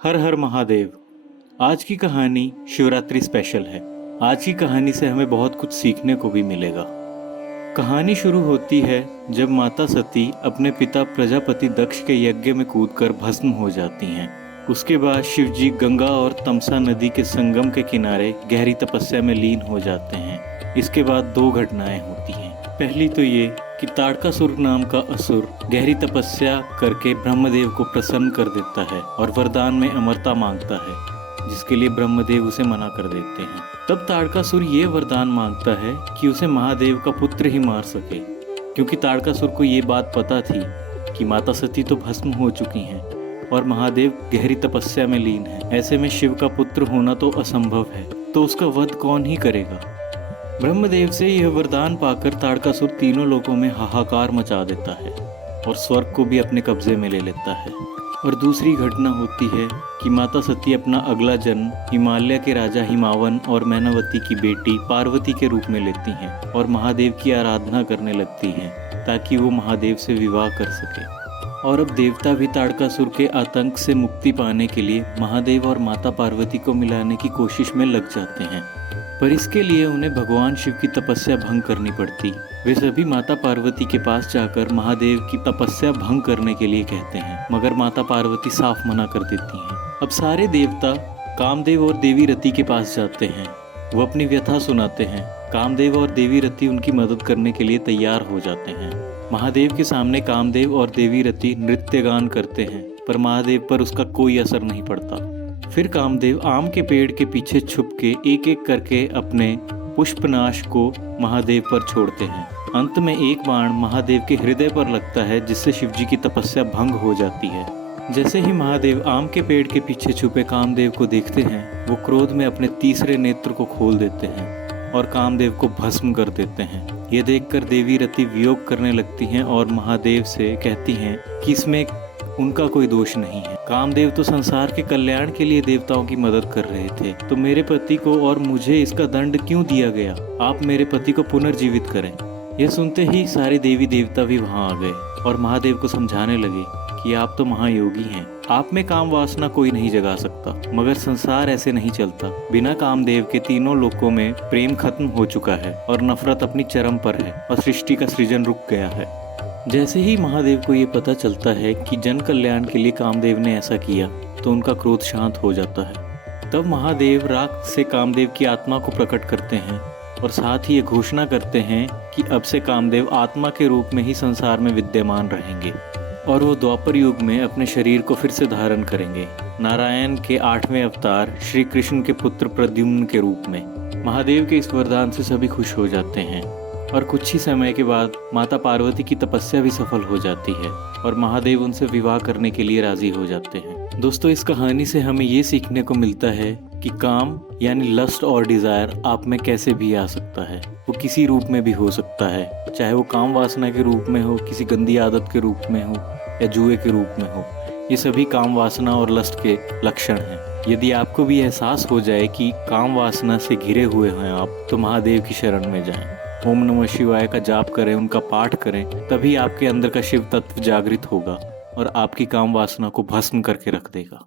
हर हर महादेव। आज की कहानी शिवरात्रि स्पेशल है। आज की कहानी से हमें बहुत कुछ सीखने को भी मिलेगा। कहानी शुरू होती है जब माता सती अपने पिता प्रजापति दक्ष के यज्ञ में कूदकर भस्म हो जाती हैं। उसके बाद शिवजी गंगा और तमसा नदी के संगम के किनारे गहरी तपस्या में लीन हो जाते हैं। इसके बाद दो घटनाएं होती हैं। पहली तो ये कि ताड़कासुर नाम का असुर गहरी तपस्या करके ब्रह्मदेव को प्रसन्न कर देता है और वरदान में अमरता मांगता है, जिसके लिए ब्रह्मदेव उसे मना कर देते हैं। तब ताड़कासुर ये वरदान मांगता है कि उसे महादेव का पुत्र ही मार सके, क्योंकि ताड़कासुर को ये बात पता थी कि माता सती तो भस्म हो चुकी हैं और महादेव गहरी तपस्या में लीन है। ऐसे में शिव का पुत्र होना तो असंभव है, तो उसका वध कौन ही करेगा। ब्रह्मदेव से यह वरदान पाकर ताड़कासुर तीनों लोकों में हाहाकार मचा देता है और स्वर्ग को भी अपने कब्जे में ले लेता है। और दूसरी घटना होती है कि माता सती अपना अगला जन्म हिमालय के राजा हिमावन और मैनावती की बेटी पार्वती के रूप में लेती हैं और महादेव की आराधना करने लगती हैं ताकि वो महादेव से विवाह कर सके। और अब देवता भी ताड़कासुर के आतंक से मुक्ति पाने के लिए महादेव और माता पार्वती को मिलाने की कोशिश में लग जाते हैं, पर इसके लिए उन्हें भगवान शिव की तपस्या भंग करनी पड़ती। वे सभी माता पार्वती के पास जाकर महादेव की तपस्या भंग करने के लिए कहते हैं, मगर माता पार्वती साफ मना कर देती हैं। अब सारे देवता कामदेव और देवी रति के पास जाते हैं। वो अपनी व्यथा सुनाते हैं। कामदेव और देवी रति उनकी मदद करने के लिए तैयार हो जाते हैं। महादेव के सामने कामदेव और देवी रति नृत्य गान करते हैं, पर महादेव पर उसका कोई असर नहीं पड़ता। फिर कामदेव आम के पेड़ के पीछे छुप के एक एक करके अपने पुष्पनाश को महादेव पर छोड़ते हैं। अंत में एक बाण महादेव के हृदय पर लगता है, जिससे शिवजी की तपस्या भंग हो जाती है। जैसे ही महादेव आम के पेड़ के पीछे छुपे कामदेव को देखते हैं, वो क्रोध में अपने तीसरे नेत्र को खोल देते हैं और कामदेव को भस्म कर देते हैं। ये देखकर देवी रति वियोग करने लगती हैं और महादेव से कहती हैं कि इसमें उनका कोई दोष नहीं है। कामदेव तो संसार के कल्याण के लिए देवताओं की मदद कर रहे थे, तो मेरे पति को और मुझे इसका दंड क्यों दिया गया? आप मेरे पति को पुनर्जीवित करें। यह सुनते ही सारे देवी देवता भी वहां आ गए और महादेव को समझाने लगे कि आप तो महायोगी हैं, आप में काम वासना कोई नहीं जगा सकता। मगर संसार ऐसे नहीं चलता। बिना कामदेव के तीनों लोकों में प्रेम खत्म हो चुका है और नफरत अपनी चरम पर है और सृष्टि का सृजन रुक गया है। जैसे ही महादेव को ये पता चलता है कि जन कल्याण के लिए कामदेव ने ऐसा किया, तो उनका क्रोध शांत हो जाता है। तब महादेव राख से कामदेव की आत्मा को प्रकट करते हैं और साथ ही ये घोषणा करते हैं कि अब से कामदेव आत्मा के रूप में ही संसार में विद्यमान रहेंगे और वो द्वापर युग में अपने शरीर को फिर से धारण करेंगे, नारायण के 8वें अवतार श्री कृष्ण के पुत्र प्रद्युम्न के रूप में। महादेव के इस वरदान से सभी खुश हो जाते हैं और कुछ ही समय के बाद माता पार्वती की तपस्या भी सफल हो जाती है और महादेव उनसे विवाह करने के लिए राजी हो जाते हैं। दोस्तों, इस कहानी से हमें ये सीखने को मिलता है कि काम यानी लस्ट और डिजायर आप में कैसे भी आ सकता है। वो किसी रूप में भी हो सकता है, चाहे वो काम वासना के रूप में हो, किसी गंदी आदत के रूप में हो या जुए के रूप में हो। ये सभी काम वासना और लस्ट के लक्षण हैं। यदि आपको भी एहसास हो जाए कि काम वासना से घिरे हुए हैं आप, तो महादेव की शरण में जाएं। ओम नमः शिवाय का जाप करें, उनका पाठ करें, तभी आपके अंदर का शिव तत्व जागृत होगा और आपकी काम वासना को भस्म करके रख देगा।